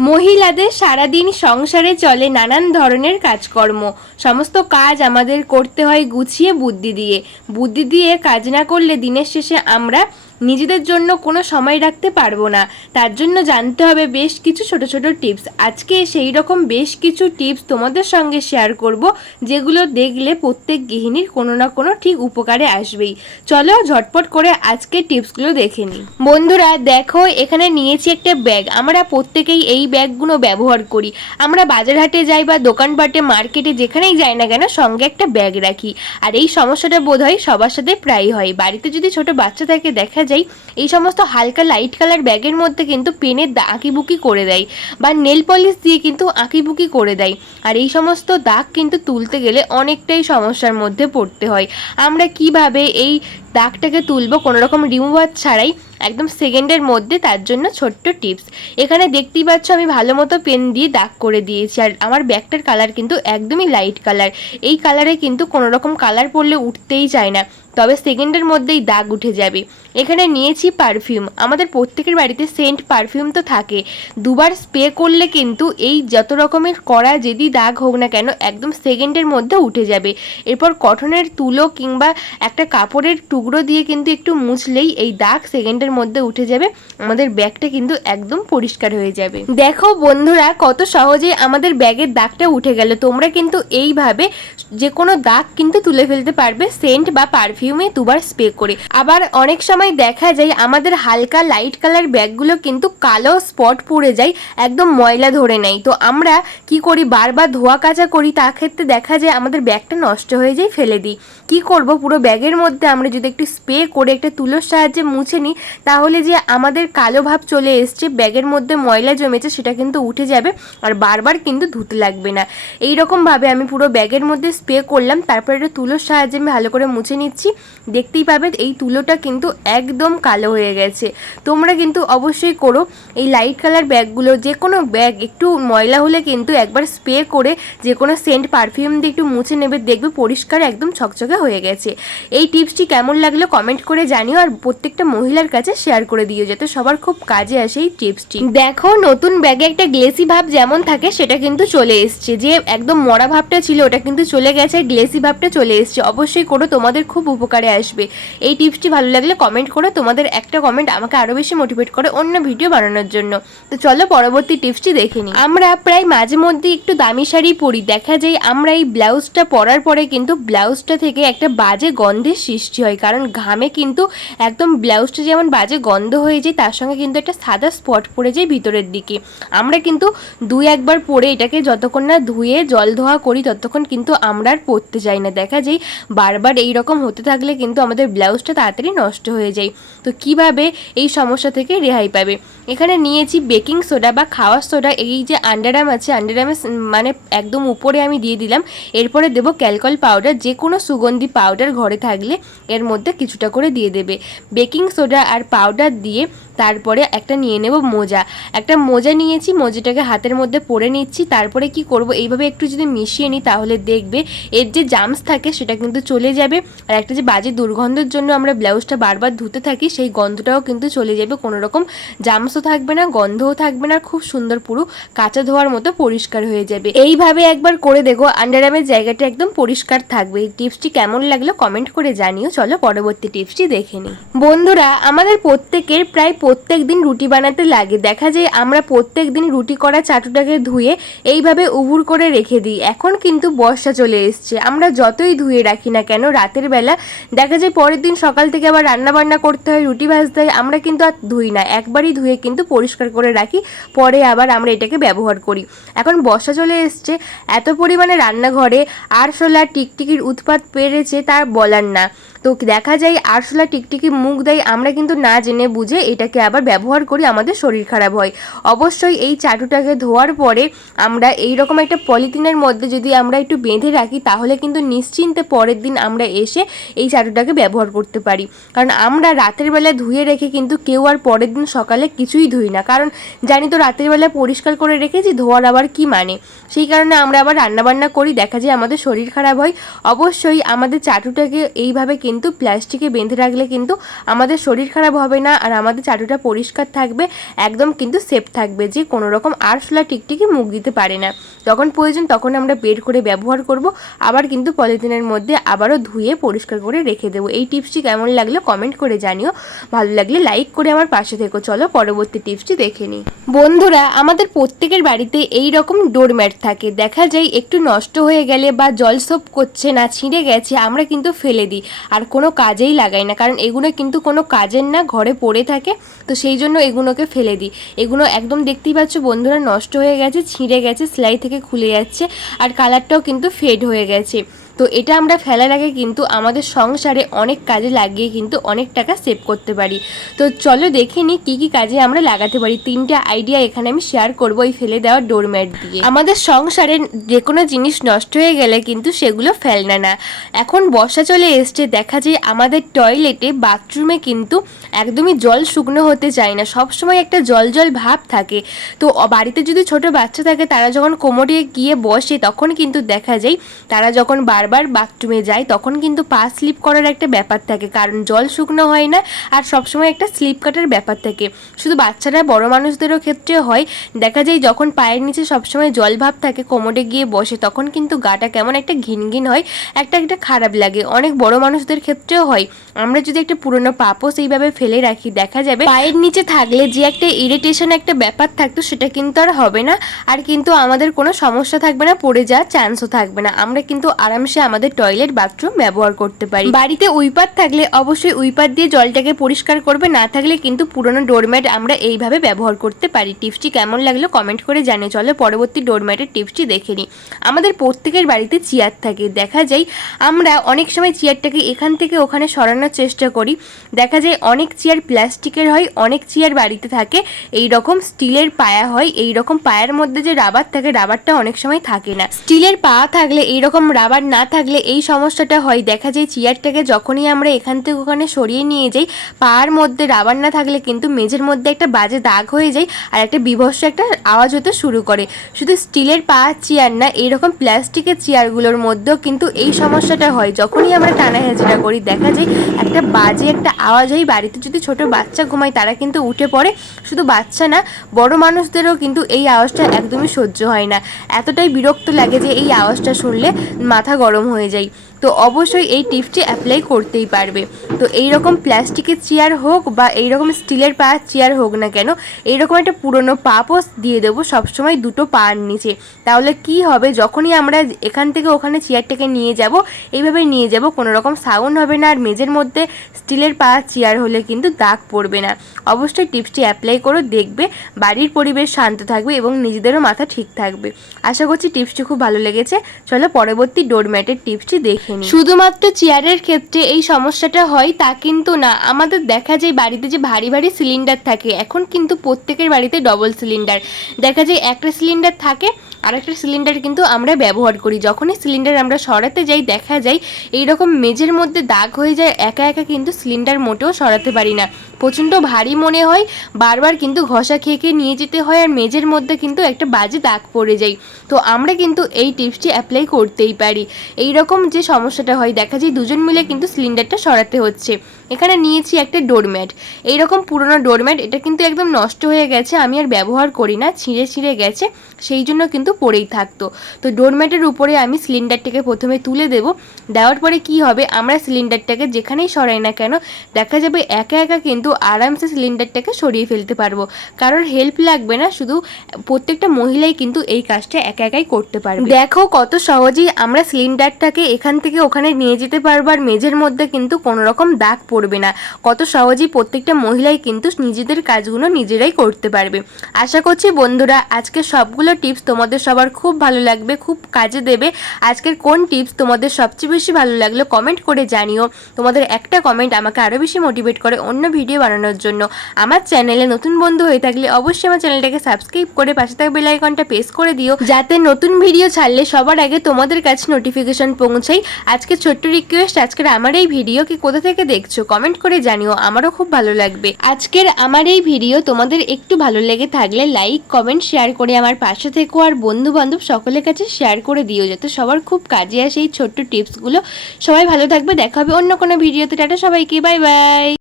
মহিলাদের সারাদিন সংসারে চলে নানান ধরনের কাজকর্ম। সমস্ত কাজ আমাদের করতে হয় গুছিয়ে বুদ্ধি দিয়ে। বুদ্ধি দিয়ে কাজ না করলে দিনের শেষে আমরা নিজেদের জন্য কোনো সময় রাখতে পারব না। তার জন্য জানতে হবে বেশ কিছু ছোট ছোট টিপস। আজকে সেই রকম বেশ কিছু টিপস তোমাদের সঙ্গে শেয়ার করব, যেগুলো দেখলে প্রত্যেক গৃহিণীর কোনো না কোনো ঠিক উপকারে আসবেই। চলো ঝটপট করে আজকে টিপসগুলো দেখে নিই। বন্ধুরা, দেখো, এখানে নিয়েছি একটা ব্যাগ। আমরা প্রত্যেকেই এই ব্যাগগুলো ব্যবহার করি। আমরা বাজার হাটে যাই বা দোকানপাটে, মার্কেটে যেখানেই যাই না কেন সঙ্গে একটা ব্যাগ রাখি। আর এই সমস্যাটা বোধ হয় সবার সাথে প্রায় হয়। বাড়িতে যদি ছোট বাচ্চা থাকে, দেখা যায় এই সমস্ত হালকা লাইট কালার ব্যাগের মধ্যে কিন্তু পেনের আঁকিবুকি করে দেয় বা নেল পলিশ দিয়ে কিন্তু আঁকিবুকি করে দেয়। আর এই সমস্ত দাগ কিন্তু তুলতে গেলে অনেকটাই সমস্যার মধ্যে পড়তে হয়। আমরা কীভাবে এই দাগটাকে তুলবো কোনো রকম রিমুভার ছাড়াই একদম সেকেন্ডের মধ্যে তার জন্য ছোট্ট টিপস এখানে দেখতেই পাচ্ছ আমি ভালো মতো পেন দিয়ে দাগ করে দিয়েছি। আর আমার ব্যাগটার কালার কিন্তু একদমই লাইট কালার এই কালারে কিন্তু কোনো রকম কালার পড়লে উঠতেই চায় না। তবে সেকেন্ডের মধ্যেই দাগ উঠে যাবে। এখানে নিয়েছি পারফিউম আমাদের প্রত্যেকের বাড়িতে সেন্ট পারফিউম তো থাকে। দুবার স্প্রে করলে কিন্তু এই যত রকমের করা যদি দাগ হোক না কেন, একদম সেকেন্ডের মধ্যে উঠে যাবে। এরপর কটনের তুলো কিংবা একটা কাপড়ের টুকরো দিয়ে কিন্তু একটু মুছলেই এই দাগ সেকেন্ডের মধ্যে উঠে যাবে। আমাদের ব্যাগটা কিন্তু একদম পরিষ্কার হয়ে যাবে। দেখো বন্ধুরা, কত সহজে আমাদের ব্যাগের দাগটা উঠে গেল। তোমরা কিন্তু এইভাবে যে কোনো দাগ কিন্তু তুলে ফেলতে পারবে সেন্ট বা পারফিউমে দুবার স্প্রে করে। আবার অনেক সময় দেখা যায় আমাদের হালকা লাইট কালার ব্যাগগুলো কিন্তু কালো স্পট পড়ে যায়, একদম ময়লা ধরে নেয়। তো আমরা কি করি? বারবার ধোয়া কাচা করি, তা ক্ষেত্রে দেখা যায় আমাদের ব্যাগটা নষ্ট হয়ে যায়, ফেলে দিই। কি করব? পুরো ব্যাগের মধ্যে আমরা যদি একটু স্প্রে করে একটা তুলোর সাহায্যে মুছে নিই, তাহলে যে আমাদের কালো ভাব চলে এসছে, ব্যাগের মধ্যে ময়লা জমেছে, সেটা কিন্তু উঠে যাবে আর বারবার কিন্তু ধুতে লাগবে না। এই রকম ভাবে আমি পুরো ব্যাগের মধ্যে স্প্রে করলাম, তারপর একটা তুলোর সাহায্যে আমি ভালো করে মুছে নিচ্ছি। দেখতেই পাবে এই তুলোটা কিন্তু একদম কালো হয়ে গেছে। তোমরা কিন্তু অবশ্যই করো, এই লাইট কালার ব্যাগগুলো যে কোনো ব্যাগ একটু ময়লা হলে কিন্তু একবার স্প্রে করে যে কোনো সেন্ট পারফিউম দিয়ে একটু মুছে নেবে, দেখবে পরিষ্কার একদম ছকছকে হয়ে গেছে। এই টিপসটি কেমন লাগল কমেন্ট করে জানিও, আর প্রত্যেকটা মহিলার কাছে শেয়ার করে দিও, যাতে সবার খুব কাজে আসে এই টিপসটি। দেখো, নতুন ব্যাগে একটা গ্লেসি ভাব যেমন থাকে, সেটা কিন্তু চলে এসছে। যে একদম মরা ভাবটা ছিল, ওটা কিন্তু চলে গেছে গ্লেসি ভাবটা চলে এসছে। অবশ্যই করো, তোমাদের খুব উপকারে আসবে। এই টিপসটি ভালো লাগলে কমেন্ট করো তোমাদের একটা কমেন্ট আমাকে আরও বেশি মোটিভেট করে অন্য ভিডিও বানানোর জন্য। তো চলো পরবর্তী টিপসটি দেখে নিই। আমরা প্রায় মাঝে মধ্যে একটু দামি শাড়ি পরি। দেখা যায় আমরা এই ব্লাউজটা পরার পরে কিন্তু ব্লাউজটা থেকে একটা বাজে গন্ধের সৃষ্টি হয়। কারণ ঘামে কিন্তু একদম ব্লাউজটা যেমন বাজে গন্ধ হয়ে যায়, তার সঙ্গে কিন্তু একটা সাদা স্পট পড়ে যায় ভিতরের দিকে। আমরা কিন্তু দুই একবার পরে এটাকে যতক্ষণ না ধুয়ে, জল ধোয়া করি, ততক্ষণ কিন্তু আমরা আর পরতে যাই না। দেখা যায় বারবার এই রকম হতে থাকলে কিন্তু আমাদের ব্লাউজটা তাড়াতাড়ি নষ্ট হয়ে যায়। তো কীভাবে এই সমস্যা থেকে রেহাই পাবে? এখানে নিয়েছি বেকিং সোডা বা খাওয়ার সোডা। এই যে আন্ডারাম আছে আন্ডারামে মানে একদম উপরে আমি দিয়ে দিলাম। এরপরে দেবো ক্যালকল পাউডার। যে কোনো সুগন্ধি পাউডার ঘরে থাকলে এর মধ্যে কিছুটা করে দিয়ে দেবে। বেকিং সোডা আর পাউডার দিয়ে তারপরে একটা নিয়ে নেব মোজা। একটা মোজা নিয়েছি, মোজাটাকে হাতের মধ্যে পরে নিচ্ছি। তারপরে কি করব? এইভাবে একটু যদি মিশিয়ে নিই তাহলে দেখবে এর যে জামস থাকে সেটা কিন্তু চলে যাবে। আর একটা যে বাজে দুর্গন্ধের জন্য আমরা ব্লাউজটা বারবার ধুতে থাকি, সেই গন্ধটাও কিন্তু চলে যাবে, কোনো রকম জামসও থাকবে না, গন্ধও থাকবে না, খুব সুন্দর পুরো কাঁচা ধোয়ার মতো পরিষ্কার হয়ে যাবে। এইভাবে একবার করে দেখো আন্ডারআর্মের জায়গাটা একদম পরিষ্কার থাকবে। এই টিপসটি কেমন লাগল কমেন্ট করে জানিও। চলো পরবর্তী টিপসটি দেখে নিই। বন্ধুরা, আমাদের প্রত্যেকের প্রায় প্রত্যেক দিন রুটি বানাতে লাগে। দেখা যায় আমরা প্রত্যেক দিন রুটি করা চাটুটাকে ধুয়ে এইভাবে উবুর করে রেখে দিই। এখন কিন্তু বর্ষা চলে এসছে। আমরা যতই ধুয়ে রাখি না কেন, রাতের বেলা দেখা যায় পরের দিন সকাল থেকে আবার রান্না বান্না করতে হয়, রুটি ভাজতে হয়, আমরা কিন্তু আর ধুই না। একবারই ধুয়ে কিন্তু পরিষ্কার করে রাখি, পরে আবার আমরা এটাকে ব্যবহার করি। এখন বর্ষা চলে এসছে, এত পরিমাণে রান্নাঘরে আরশোলা টিকটিকির উৎপাত পেরেছে তার বলার না। তো দেখা যায়, আরশোলা টিকটিকি মুখ দেয়, আমরা কিন্তু না জেনে বুঝে এটাকে আবার ব্যবহার করি, আমাদের শরীর খারাপ হয়। অবশ্যই এই চাটুটাকে ধোয়ার পরে আমরা এই রকম একটা পলিথিনের মধ্যে যদি আমরা একটু বেঁধে রাখি, তাহলে কিন্তু নিশ্চিন্তে পরের দিন আমরা এসে এই চাটুটাকে ব্যবহার করতে পারি। কারণ আমরা রাতের বেলা ধুয়ে রেখে কিন্তু কেউ আর পরের দিন সকালে কিছুই ধুই না। কারণ জানি তো রাতের বেলা পরিষ্কার করে রেখেছি, ধোয়ার আবার কি মানে? সেই কারণে আমরা আবার রান্নাবান্না করি, দেখা যায় আমাদের শরীর খারাপ হয়। অবশ্যই আমাদের চাটুটাকে এইভাবে কিন্তু প্লাস্টিকে বেঁধে রাখলে কিন্তু আমাদের শরীর খারাপ হবে না আর আমাদের চাটুটা পরিষ্কার থাকবে, একদম কিন্তু সেফ থাকবে, যে কোনো রকম আরশোলা টিকটিকি মুখ দিতে পারে না। যখন প্রয়োজন তখন আমরা বের করে ব্যবহার করব, আবার কিন্তু পলিথিনের মধ্যে আবারও ধুয়ে পরিষ্কার করে রেখে দেবো। এই টিপসটি কেমন লাগল কমেন্ট করে জানিও। ভালো লাগলে লাইক করে আমার পাশে থেকো। চলো পরবর্তী টিপসটি দেখে নিই। বন্ধুরা, আমাদের প্রত্যেকের বাড়িতে এই রকম ডোরম্যাট থাকে। দেখা যায় একটু নষ্ট হয়ে গেলে বা জল সোপ করছে না, ছিঁড়ে গেছে, আমরা কিন্তু ফেলে দিই। আর কোনো কাজেই লাগাই না। কারণ এগুলো কিন্তু কোনো কাজের না, ঘরে পড়ে থাকে। তো সেই জন্য এগুলোকে ফেলে দিই। এগুলো একদম দেখতেই পাচ্ছ বন্ধুরা নষ্ট হয়ে গেছে, ছিঁড়ে গেছে, সেলাই থেকে খুলে যাচ্ছে। আর কালারটাও কিন্তু ফেড হয়ে গেছে। তো এটা আমরা ফেলার আগে কিন্তু আমাদের সংসারে অনেক কাজে লাগিয়ে কিন্তু অনেক টাকা সেভ করতে পারি। তো চলো দেখে নিই কী কী কাজে আমরা লাগাতে পারি। তিনটে আইডিয়া এখানে আমি শেয়ার করব এই ফেলে দেওয়া ডোরম্যাট দিয়ে। আমাদের সংসারে যে কোনো জিনিস নষ্ট হয়ে গেলে কিন্তু সেগুলো ফেলনা না। এখন বর্ষা চলে এসছে, দেখা যায় আমাদের টয়লেটে বাথরুমে কিন্তু একদমই জল শুকনো হতে চায় না। সবসময় একটা জল জল ভাব থাকে। তো বাড়িতে যদি ছোট বাচ্চা থাকে, তারা যখন কোমরে গিয়ে বসে, তখন কিন্তু দেখা যায় তারা যখন বারবার বাথরুমে যাই তখন কিন্তু পা স্লিপ করার একটা ব্যাপার থাকে। কারণ জল শুকনো হয় না, আর সবসময় একটা স্লিপ কাটার ব্যাপার থাকে। শুধু বাচ্চারা, বড় মানুষদেরও ক্ষেত্রে হয়। দেখা যায় যখন পায়ের নিচে সবসময় জল ভাব থাকে, কোমরে গিয়ে বসে, তখন কিন্তু গাটা কেমন একটা ঘিন ঘিন হয়, একটা একটা খারাপ লাগে। অনেক বড় মানুষদের ক্ষেত্রেও হয়। আমরা যদি একটা পুরনো পাপও সেইভাবে ফেলে রাখি, দেখা যাবে পায়ের নিচে থাকলে যে একটা ইরিটেশন একটা ব্যাপার থাকতো সেটা কিন্তু আর হবে না। আর কিন্তু আমাদের কোনো সমস্যা থাকবে না, পড়ে যাওয়ার চান্সও থাকবে না। আমরা কিন্তু আরামসে আমাদের টয়লেট বাথরুম ব্যবহার করতে পারি। বাড়িতে উইপার থাকলে অবশ্যই উইপার দিয়ে জলটাকে পরিষ্কার করবে, না থাকলে কিন্তু পুরনো ডোরম্যাট আমরা এইভাবে ব্যবহার করতে পারি। টিপসটি কেমন লাগল কমেন্ট করে জানিয়ে চলো, পরবর্তী ডোরম্যাটের টিপসটি দেখে নিই। আমাদের প্রত্যেকের বাড়িতে চেয়ার থাকে, দেখা যায় আমরা অনেক সময় চেয়ারটাকে এখান থেকে ওখানে সরানোর চেষ্টা করি। দেখা যায় অনেক চেয়ার প্লাস্টিকের হয়, অনেক চেয়ার বাড়িতে থাকে এই রকম স্টিলের পায়া হয় এই রকম পায়ের মধ্যে যে রাবার থাকে, রাবারটা অনেক সময় থাকে না। স্টিলের পা থাকলে এই রকম রাবার না থাকলে এই সমস্যাটা হয়। দেখা যায় চেয়ারটাকে যখনই আমরা এখান থেকে ওখানে সরিয়ে নিয়ে যাই, পায়ের মধ্যে রাবার না থাকলে কিন্তু মেঝের মধ্যে একটা বাজে দাগ হয়ে যায় আর একটা বিভৎস একটা আওয়াজ হতে শুরু করে। শুধু স্টিলের পা চেয়ার না, এইরকম প্লাস্টিকের চেয়ারগুলোর মধ্যেও কিন্তু এই সমস্যাটা হয়। যখনই আমরা টানা হেঁচড়া করি, দেখা যায় একটা বাজে একটা আওয়াজ হয়। বাড়িতে যদি ছোট বাচ্চা ঘুমায়, তারা কিন্তু উঠে পড়ে। শুধু বাচ্চা না, বড় মানুষদেরও কিন্তু এই আওয়াজটা একদমই সহ্য হয় না। এতটাই বিরক্ত লাগে যে এই আওয়াজটা শুনলে মাথা গরম হয়ে যায়। তো অবশ্যই এই টিপসটি অ্যাপ্লাই করতেই পারবে। তো এই রকম প্লাস্টিকের চেয়ার হোক বা এই রকম স্টিলের পা চেয়ার হোক না কেন, এইরকম একটা পুরনো পাপও দিয়ে দেবো সবসময় দুটো পার নিচে। তাহলে কি হবে? যখনই আমরা এখান থেকে ওখানে চেয়ারটাকে নিয়ে যাব, এইভাবে নিয়ে যাব কোনো রকম সাউন্ড হবে না আর মেঝের মধ্যে স্টিলের পা চেয়ার হলে কিন্তু দাগ পড়বে না। অবশ্যই টিপসটি অ্যাপ্লাই করো, দেখবে বাড়ির পরিবেশ শান্ত থাকবে এবং নিজেদেরও মাথা ঠিক থাকবে। আশা করছি টিপসটি খুব ভালো লেগেছে। চলো পরবর্তী ডোরম্যাটের টিপসটি দেখে শুধুমাত্র চেয়ারের ক্ষেত্রে এই সমস্যাটা হয়, তা কিন্তু না। আমাদের দেখা যায় বাড়িতে যে ভারী ভারী সিলিন্ডার থাকে, এখন কিন্তু প্রত্যেকের বাড়িতে ডবল সিলিন্ডার দেখা যায় একটা সিলিন্ডার থাকে আর একটা সিলিন্ডার কিন্তু আমরা ব্যবহার করি। যখনই সিলিন্ডার আমরা সরাতে যাই, দেখা যায় এইরকম মেঝের মধ্যে দাগ হয়ে যায়, একা একা কিন্তু সিলিন্ডার মোটেও সরাতে পারি না। প্রচণ্ড ভারী মনে হয়। বারবার কিন্তু ঘষা খেয়ে খেয়ে নিয়ে যেতে হয় আর মেঝের মধ্যে কিন্তু একটা বাজে দাগ পড়ে যায়। তো আমরা কিন্তু এই টিপসটি অ্যাপ্লাই করতেই পারি। এই রকম যে সমস্যাটা হয়, দেখা যায় দুজন মিলে কিন্তু সিলিন্ডারটা সরাতে হচ্ছে। এখানে নিয়েছি একটা ডোরম্যাট এইরকম পুরনো ডোরম্যাট এটা কিন্তু একদম নষ্ট হয়ে গেছে, আমি আর ব্যবহার করি না, ছিঁড়ে ছিঁড়ে গেছে, সেই জন্য কিন্তু পড়েই থাকতো। তো ডোরম্যাটের উপরে আমি সিলিন্ডারটাকে প্রথমে তুলে দেব। দেওয়ার পরে কি হবে, আমরা সিলিন্ডারটাকে যেখানেই সরাই না কেন, দেখা যাবে একা একা কিন্তু আরামসে সিলিন্ডারটাকে সরিয়ে ফেলতে পারব। কারোর হেল্প লাগবে না, শুধু প্রত্যেকটা মহিলাই কিন্তু এই কাজটা একা একাই করতে পারবে। দেখো কত সহজেই আমরা সিলিন্ডারটাকে এখান থেকে ওখানে নিয়ে যেতে পারব আর মেঝের মধ্যে কিন্তু কোনো রকম দাগ পড়বে না। কত সহজেই প্রত্যেকটা মহিলাই কিন্তু নিজেদের কাজগুলো নিজেরাই করতে পারবে। আশা করছি বন্ধুরা, আজকে সবগুলো টিপস তোমাদের সবার খুব ভালো লাগবে, খুব কাজে দেবে। আজকের কোন টিপস তোমাদের সবচেয়ে বেশি ভালো লাগল কমেন্ট করে জানিও। তোমাদের একটা কমেন্ট আমাকে আরও বেশি মোটিভেট করে অন্য ভিডিও বানানোর জন্য। আমার চ্যানেলে নতুন বন্ধু হয়ে থাকলে অবশ্যই আমার চ্যানেলটাকে সাবস্ক্রাইব করে পাশে থাকা বেল প্রেস করে দিও। যাতে নতুন ভিডিও ছাড়লে সবার আগে তোমাদের কাছে নোটিফিকেশন পৌঁছাই। আজকে ছোট্ট রিকোয়েস্ট আজকের আমার এই ভিডিও কি কোথা থেকে দেখছ? কমেন্ট করে জানিও, আমারও খুব ভালো লাগবে। আজকের আমার এই ভিডিও তোমাদের একটু ভালো লেগে থাকলে লাইক কমেন্ট শেয়ার করে আমার পাশে থেকো আর বন্ধু বান্ধব সকলের কাছে শেয়ার করে দিও, যাতে সবার খুব কাজে আসে এই ছোট্ট টিপসগুলো সবাই ভালো থাকবে, দেখা হবে অন্য কোনো ভিডিওতে টাটা সবাইকে বাই বাই